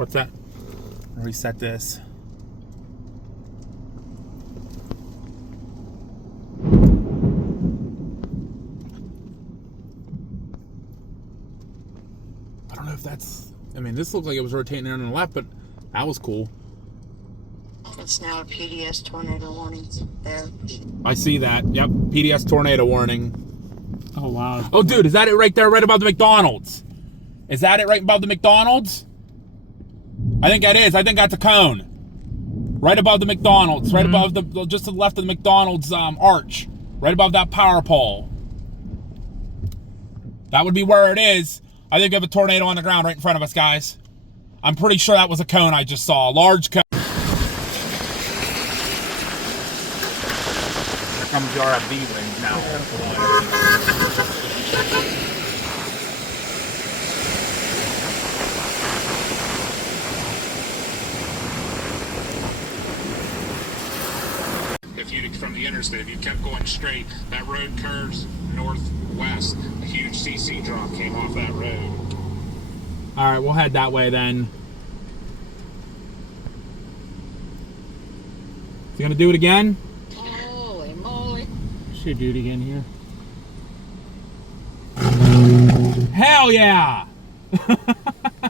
What's that? Reset this. I don't know if that's... I mean, this looked like it was rotating there on the left, but that was cool. It's now a PDS tornado warning there. I see that. Yep. PDS tornado warning. Oh, wow. Oh, dude, is that it right there, right above the McDonald's? Is that it right above the McDonald's? I think that is. I think that's a cone. Right above the McDonald's. Right above the... Just to the left of the McDonald's arch. Right above that power pole. That would be where it is. I think we have a tornado on the ground right in front of us, guys. I'm pretty sure that was a cone I just saw. A large cone. Here comes the RFD wings now. If you from the interstate, if you kept going straight, that road curves northwest. A huge CC drop came off that road. All right, we'll head that way then. Is he gonna do it again? Holy moly. Should do it again here. Hell yeah!